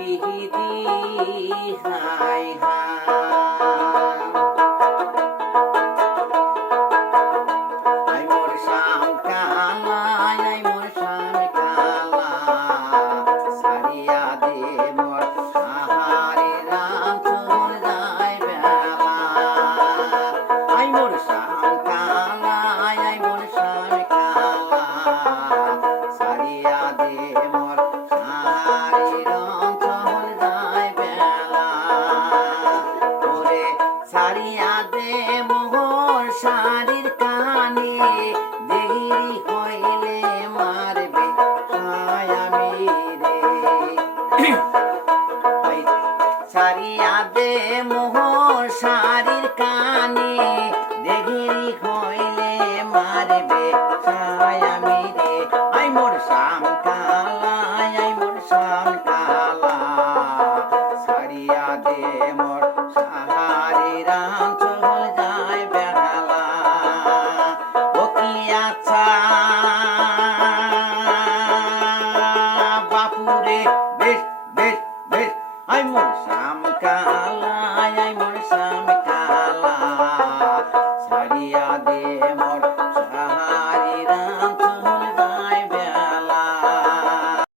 দিদি high hi I মোর শাম কালা আই মোর শাম কালা সারিয়া দে মোর আহারে রাম চল যায় বেলা আই মোর শাম কালা আই মোর শাম কালা সারিয়া দে মোর আহারে রাম চল যায় বেলা ওরে সারিয়া দে মোর শাড়ির কানে দেহিরি হইলে মারবে হায় আমি রে আই সারিয়া দে মোহর শাড়ির কানে দেহিরি হইলে মারবে হায় আমি রে আই মোর শাম কালা আই মোর শাম কালা সারিয়া দে মোর সাহারি রাম চল যায় বেহালা ও কি আচ্ছা বাপুরে বেশ বেশ বেশ আই মোর শাম কালা